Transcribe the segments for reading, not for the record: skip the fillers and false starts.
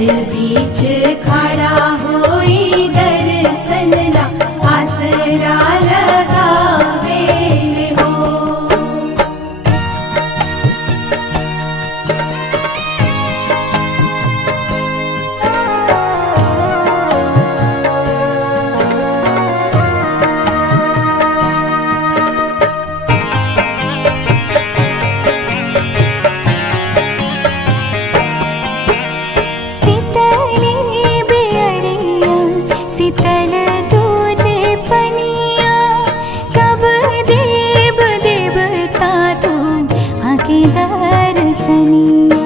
बीच खड़ा होई दर्शन ला आसरा लगावे हो। शीतल तुझे पनिया कब देव देवता तू आके दर्शनिया।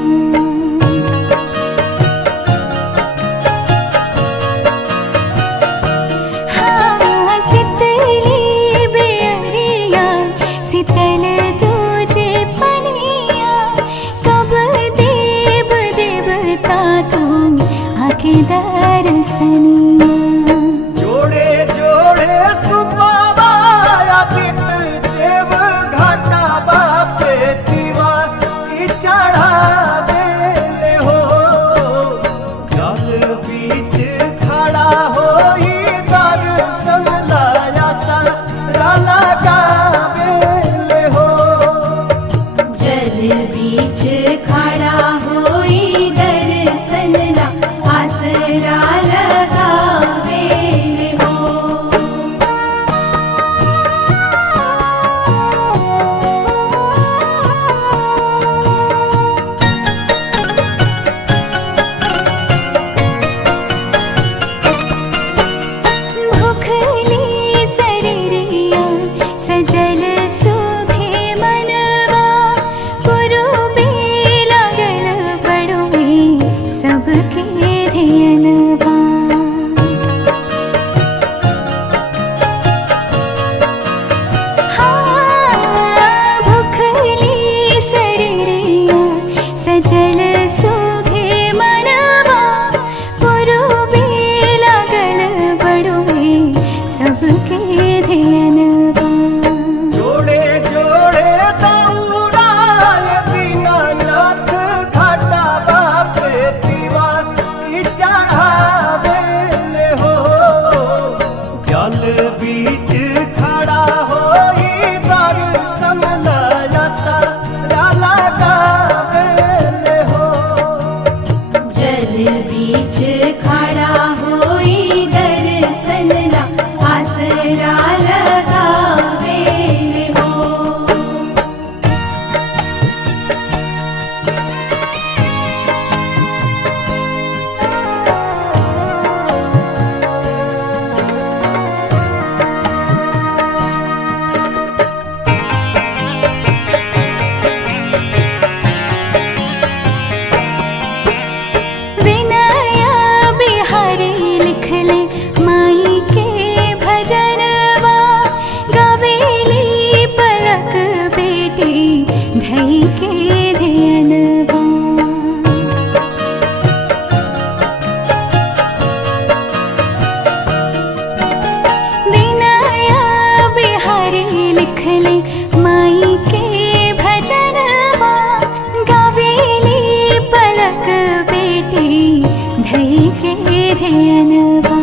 हाँ शीतली बेअरिया शीतल तुझे पनिया कब देव देवता तू आके दर्शनिया। बीच खड़ा होई दर्शन ला आसरा लगावे हो। भूखली शरीरिया सजल सुभे मनवा पुरुबे लागल बड़ुए सबके ध्यानवा। हाँ भूखली शरीरिया सजल सुभे मनवा पुरुबे लागल बड़ुए सबके ध्यानवा। जोड़े जोड़े दौड़ाय दीनानाथ घाटा बापे दीवा की चढ़ावे हो। जल बीच खड़ा होई दर्शन ला आसरा लगावे हो। जल बीच खड़ा होई दर्शन ला आसरा लगावे हो। विनया बिहारी लिख ले माई के भजनवा गावेली पलक बेटी धई के ध्यानवा। विनया बिहारी लिख ले माई के भजनवा गावेली पलक बेटी धई के ध्यानवा।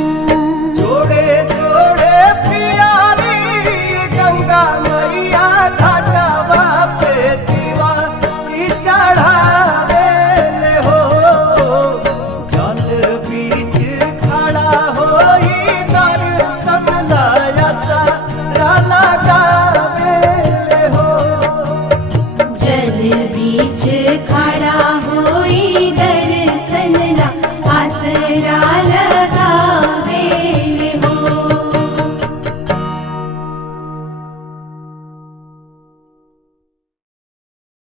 जोड़े जोड़े प्यारी गंगा मैया घाटा बापे दीवा की चढ़ावे हो। जल बीच खड़ा होई दर्शन ला आसरा लगावे हो। जल बीच खड़ा हो